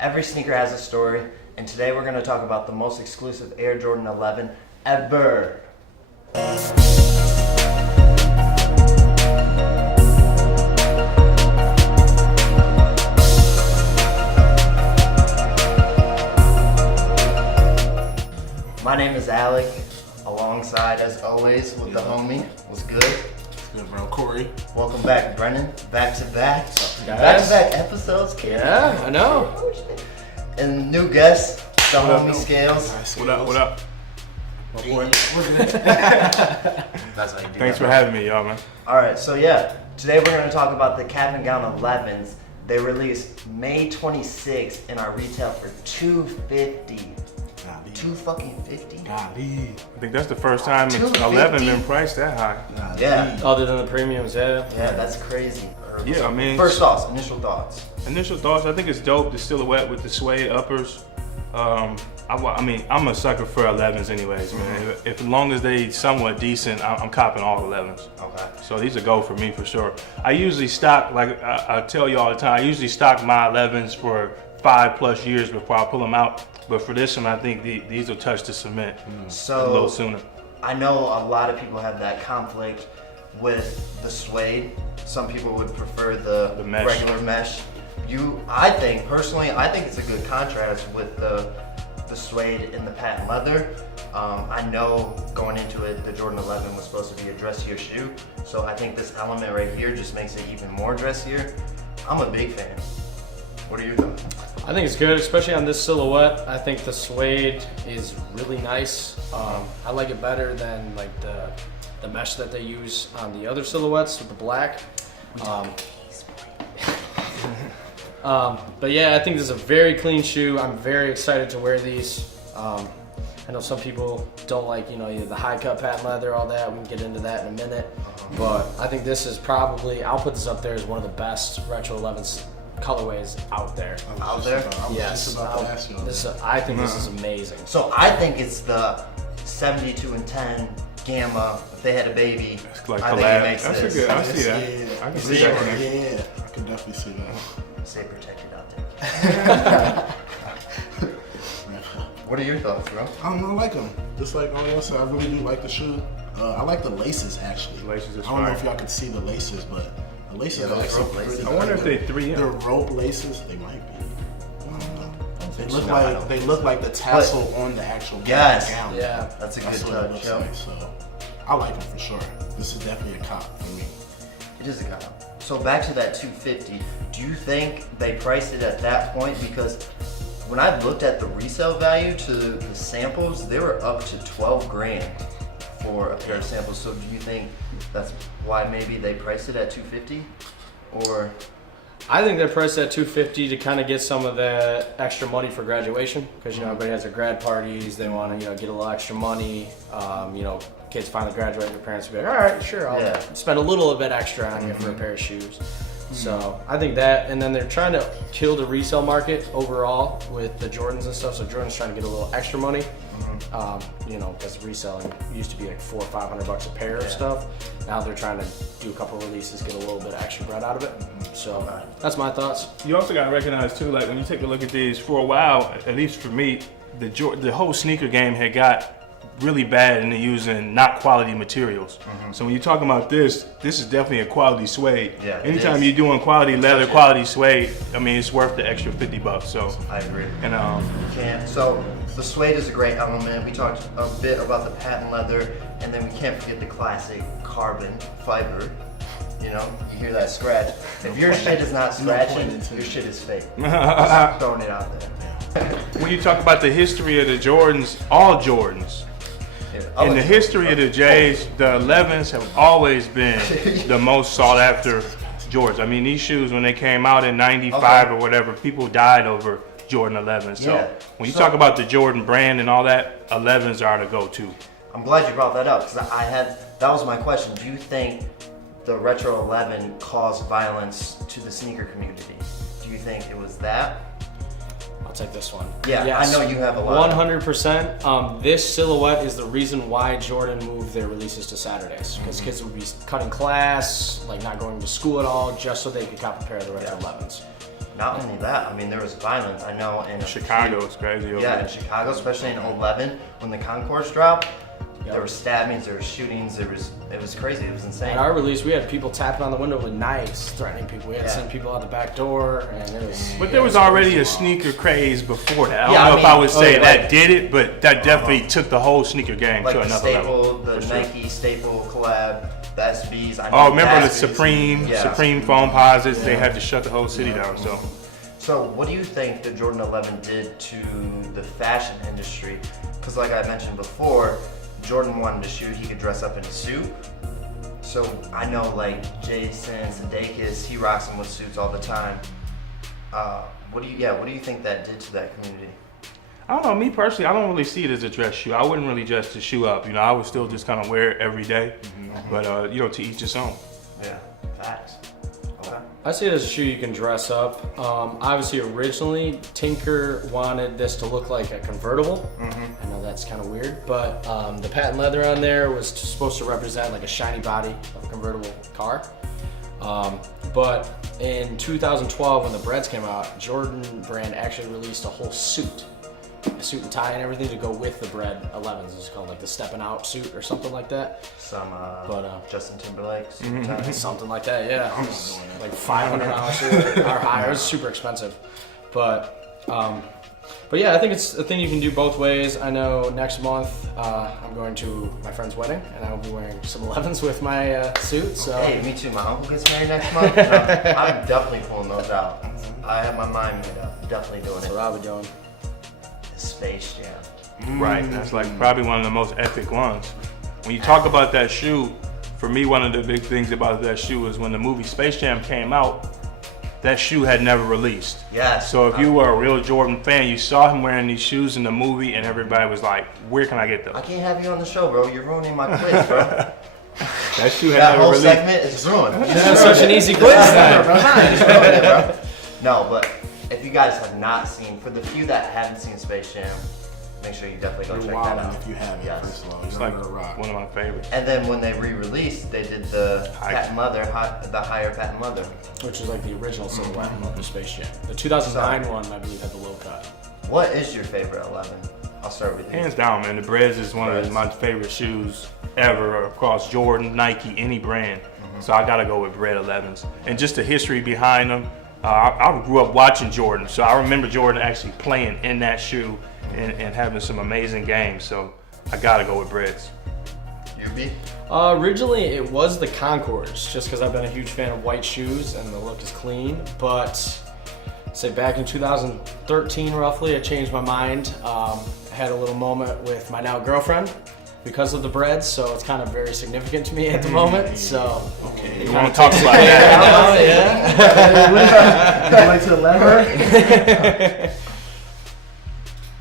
Every sneaker has a story, and today we're going to talk about the most exclusive Air Jordan 11 ever. My name is Alec, alongside, as always, with the homie. What's good? Good, bro. Kori. Welcome back, Brendon. Back to back. Guys. Back to back episodes. Yeah, I know. And new guest, the homie Scales. What up? What up? We're good. That's how you do Thanks that, for having me, y'all, man. Alright, so yeah, today we're going to talk about the Cap and Gown 11s. They released May 26th and are retail for $250. $250. I think that's the first time it's $250? 11 been priced that high. Yeah. Other than the premiums, yeah. Yeah, that's crazy. Yeah, I mean, First thoughts, initial thoughts. Initial thoughts, I think it's dope, the silhouette with the suede uppers. I mean, I'm a sucker for 11s anyways, man. If as long as they somewhat decent, I'm copping all 11s. Okay. So these are go for me for sure. I usually stock, like I tell you all the time, I usually stock my 11s for 5+ years before I pull them out. But for this one, I think these will touch the cement So, a little sooner. I know a lot of people have that conflict with the suede. Some people would prefer the mesh. regular mesh. Personally, I think it's a good contrast with the suede and the patent leather. I know going into it, the Jordan 11 was supposed to be a dressier shoe. So I think this element right here just makes it even more dressier. I'm a big fan. What are your thoughts? I think it's good, especially on this silhouette. I think the suede is really nice. I like it better than like the mesh that they use on the other silhouettes with the black. But yeah, I think this is a very clean shoe. I'm very excited to wear these. I know some people don't like, the high cut patent leather, all that. We can get into that in a minute. But I think this is probably, I'll put this up there as one of the best Retro 11s colorways out there. Yes. I think this is amazing. So I think it's the 72 and 10 Gamma. If they had a baby, Like I think collab. it makes That's this. a good. I see that. I can see that. Yeah, I can definitely see that. Stay protected out there. What are your thoughts, bro? I don't know, I like them. Just like all else, I really do like the shoe. I like the laces actually. Laces is I don't know fire. if y'all can see the laces, but the laces Yeah, are those actually rope laces. pretty. I wonder if they 3M. They're rope laces. They might be. I don't know. They look No, I don't like think so. the tassel on the actual Yes. gown. Yeah. That's a good That's what it touch. looks Yo. like. So I like them for sure. This is definitely a cop for me. It is a cop. So back to that 250. Do you think they priced it at that point? Because when I looked at the resale value to the samples, they were up to 12 grand for a pair of samples. So do you think that's why maybe they priced it at 250? Or I think they're priced at $250 to kind of get some of the extra money for graduation, because everybody has their grad parties. They want to get a little extra money. Kids finally graduate, their parents will be like, all right, sure, I'll spend a little bit extra on you for a pair of shoes. So I think that, and then they're trying to kill the resale market overall with the Jordans and stuff. So Jordan's trying to get a little extra money. Because reselling used to be like $400 or $500 a pair of stuff. Now they're trying to do a couple releases, get a little bit of extra bread out of it. So that's my thoughts. You also got to recognize too, like when you take a look at these, for a while, at least for me, the whole sneaker game had got really bad into using not quality materials. So when you're talking about this is definitely a quality suede. Yeah, it Anytime is. you're doing quality leather, quality suede, I mean it's worth the extra $50. So I agree. and So the suede is a great element. We talked a bit about the patent leather, and then we can't forget the classic carbon fiber. You hear that scratch. If your shit is not scratching, your shit is fake. Just throwing it out there. when you talk about the history of the Jordans, all Jordans, in the history of the J's, the 11s have always been the most sought after Jordans. I mean, these shoes, when they came out in 95 or whatever, people died over Jordan 11s. So when you talk about the Jordan brand and all that, 11s are the go-to. I'm glad you brought that up, because that was my question. Do you think the Retro 11 caused violence to the sneaker community? Do you think it was that? I'll take this one. Yeah, Yes. I know you have a lot. 100%. This silhouette is the reason why Jordan moved their releases to Saturdays, because kids would be cutting class, like not going to school at all, just so they could cop a pair of the Retro 11s. not only that, I mean, there was violence. I know in Chicago is crazy. Over Yeah, there. in Chicago, especially in 11, when the Concords dropped, there were stabbings, there were shootings, it was crazy, it was insane. At our release, we had people tapping on the window with knives, threatening people. We had to send people out the back door, and it was. But there was already a sneaker craze before that. I Yeah, don't know if I would say like- that did it, but that definitely took the whole sneaker game Like to the another level. the for sure. Nike Staple collab, the SBs. I know Oh, remember the SBs. Supreme Yeah. Supreme foam posits? They had to shut the whole city down. So So what do you think the Jordan 11 did to the fashion industry? Because like I mentioned before, Jordan wanted a shoe he could dress up in a suit. So I know like Jason Sudeikis, he rocks them with suits all the time. What do you think that did to that community? I don't know. Me personally, I don't really see it as a dress shoe. I wouldn't really dress the shoe up. I would still just kind of wear it every day. But to each his own. Yeah, facts. Okay. I see it as a shoe you can dress up. Obviously, originally, Tinker wanted this to look like a convertible. I know that's kind of weird, but the patent leather on there was supposed to represent like a shiny body of a convertible car. But in 2012, when the Breads came out, Jordan brand actually released a whole suit and tie and everything to go with the Bred 11s. It's called like the stepping out suit or something like that. Some But, Justin Timberlake suit tie. Something like that, yeah. Like $500 or higher. It was super expensive, but yeah, I think it's a thing you can do both ways. I know next month I'm going to my friend's wedding, and I will be wearing some 11s with my suit. So Hey, me too. My uncle gets married next month. And I'm definitely pulling those out. I have my mind made up. Definitely doing that's it. what I'll be doing. Space Jam. Right. That's like probably one of the most epic ones. When you talk about that shoe, for me, one of the big things about that shoe is when the movie Space Jam came out, that shoe had never released. Yes. So if you were a real Jordan fan, you saw him wearing these shoes in the movie, and everybody was like, "Where can I get I those?" can't have you on the show, bro. You're ruining my quiz, bro. That shoe had That never whole released. segment is ruined. That's such an easy quiz then. Just ruined it, bro. No, but if you guys have not seen, for the few that haven't seen Space Jam, make sure you definitely go You're check that wildin' out. if you haven't, Yes. first of all. It's You're like gonna rock. one of my favorites. And then when they re-released, they did the patent leather, the higher patent leather. Which was like the original silhouette of the Space Jam. The 2009 one, I believe, had the low cut. What is your favorite 11? I'll start with you. Hands down, man. The Breds is one Breds. of my favorite shoes ever across Jordan, Nike, any brand. So I gotta go with Bred 11s. And just the history behind them. I grew up watching Jordan, so I remember Jordan actually playing in that shoe and having some amazing games. So I gotta go with Breds. You B? Originally, it was the Concords, just because I've been a huge fan of white shoes and the look is clean. But say back in 2013, roughly, I changed my mind. I had a little moment with my now girlfriend because of the Breds, so it's kind of very significant to me at the moment. So We won't talk about that. yeah. Would you like to elaborate?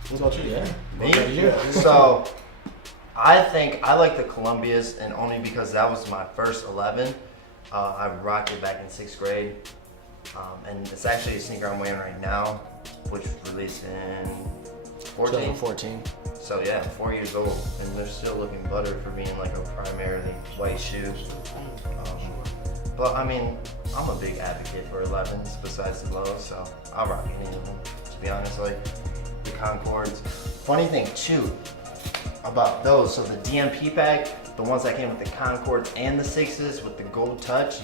What about you? Yeah. Me? So, I think I like the Columbias, and only because that was my first 11. I rocked it back in 6th grade. And it's actually a sneaker I'm wearing right now, which was released in 14. 2014. So yeah, 4 years old, and they're still looking butter for being like a primarily white shoe. But I mean, I'm a big advocate for 11s besides the lows, so I'll rock any of them. To be honest, like the Concords. Funny thing too about those, so the DMP pack, the ones that came with the Concords and the 6s with the gold touch.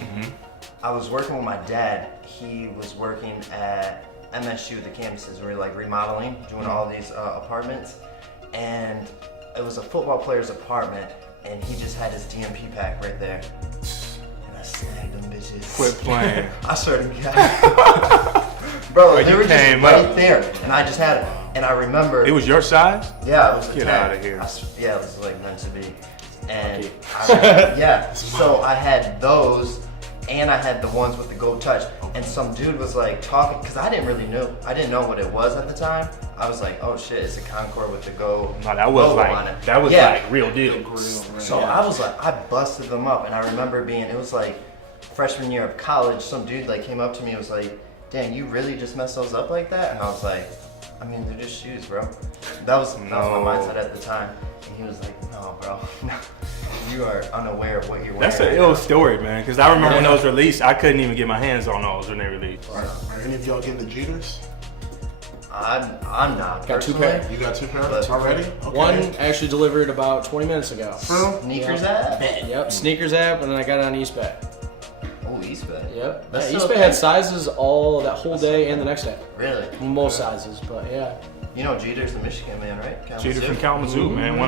I was working with my dad. He was working at MSU, the campuses. We were like remodeling, doing all these apartments. And it was a football player's apartment, and he just had his DMP pack right there. And I snagged them bitches. Quit playing. I swear to God. Bro, they you were just came right up. there, and I just had it. And I remember. It was your size? Yeah, it was a Get 10. outta here. Yeah, it was like meant to be. And Lucky. yeah, so I had those, and I had the ones with the gold touch. And some dude was like talking, because I didn't know what it was at the time. I was like, oh shit, it's a Concord with the gold No, that was logo on it. like that was Yeah. like real deal. So I was like, I busted them up, and I remember it was like freshman year of college. Some dude like came up to me and was like, "Damn, you really just messed those up like that?" And I was like, "I mean, they're just shoes, bro." That was my mindset at the time. And he was like, "No, bro, no, you are unaware of what you're wearing. That's an ill story, man. Because I remember when those released, I couldn't even get my hands on those when they released. Are any of y'all getting the Jeters? I'm not. Got 2 personally. pair. You got 2 pairs But- already? Okay. One actually delivered about 20 minutes ago. Sneakers app? Yep, sneakers app, and then I got it on Eastbay. Oh, East Bay. Yep. That's Yeah, still Eastbay a had thing. sizes all that whole day and the next day. Really? Most sizes, but yeah. You know Jeter's the Michigan man, right? Jeter from Kalamazoo. Kalamazoo, man.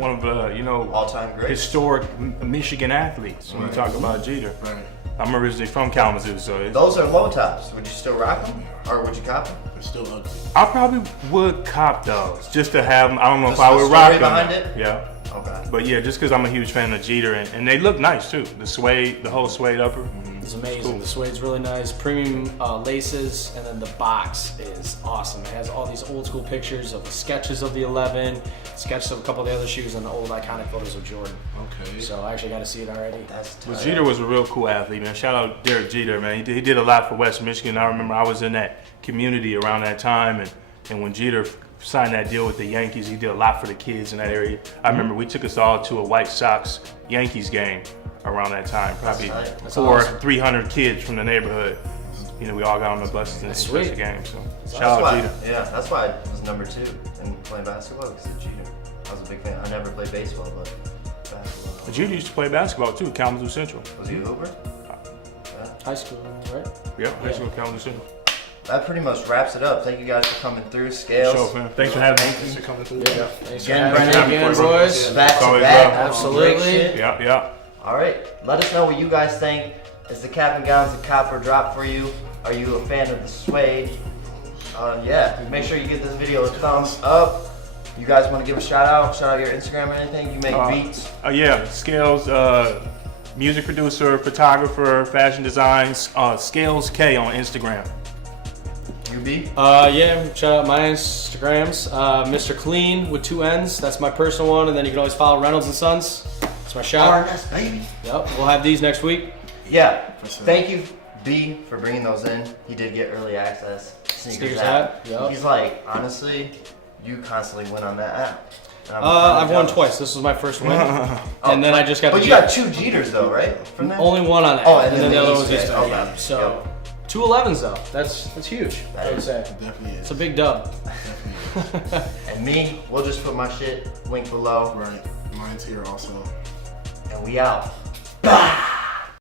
One of the you know, All-time great. historic Michigan athletes. When we talk about Jeter, Right. I'm originally from Kalamazoo, so Those are low tops. Would you still rock them? Or would you cop them? They're still ugly. I probably would cop those just to have them. I don't know Just if I the would rock story them. behind it? Yeah. Okay. But yeah, just because I'm a huge fan of Jeter, and they look nice too. The suede, the whole suede upper. It's amazing. Cool. The suede's really nice. Premium laces, and then the box is awesome. It has all these old school pictures of the sketches of the 11, sketches of a couple of the other shoes, and the old iconic photos of Jordan. Okay. So I actually got to see it already. That's But tight. Jeter was a real cool athlete, man. Shout out Derek Jeter, man. He did a lot for West Michigan. I remember I was in that community around that time, and when Jeter signed that deal with the Yankees, he did a lot for the kids in that area. I remember we took us all to a White Sox Yankees game around that time. Probably That's tight. That's 300 kids from the neighborhood. You know, we all got on the buses and Sweet. such a game. So That's shout out why, Jeter. yeah, that's why I was number 2 in playing basketball because of Jeter. I was a big fan. I never played baseball, but basketball. But Jeter used to play basketball too, Kalamazoo Central. Was he a hooper? High school, right? Yeah, high school Kalamazoo Central. That pretty much wraps it up. Thank you guys for coming through. Scales. Show, man. Thanks for having me. Thanks for coming through. Yeah. Thanks for Again, having me Brendon, again, for- boys. Back to Always back. love. Absolutely. Great shit. Yeah. All right. Let us know what you guys think. Is the cap and gowns a cop or drop for you? Are you a fan of the suede? Yeah. Make sure you give this video a thumbs up. You guys want to give a shout out? Shout out your Instagram or anything? You make beats? Yeah, Scales, music producer, photographer, fashion designs, Scales K on Instagram. UB? Yeah, shout out my Instagrams. Mr. Clean with 2 N's. That's my personal one. And then you can always follow Reynolds and Sons. That's my shop. RNS, baby. Yep, we'll have these next week. Yeah. sure. Thank you, B, for bringing those in. He did get early access. Sneakers app, yep. He's like, honestly, you constantly win on that app. And I'm I've won jealous. twice. This was my first win. Oh, and then I just got But the you got 2 Jeters though, right? From that? only one on that. Oh, and then the other one was East just Bay. Okay. yeah. So 2 11s though. That's huge. I would say. Definitely is. It's a big dub. And me, we'll just put my shit link below. Right. Mine's here also. And we out. Bah!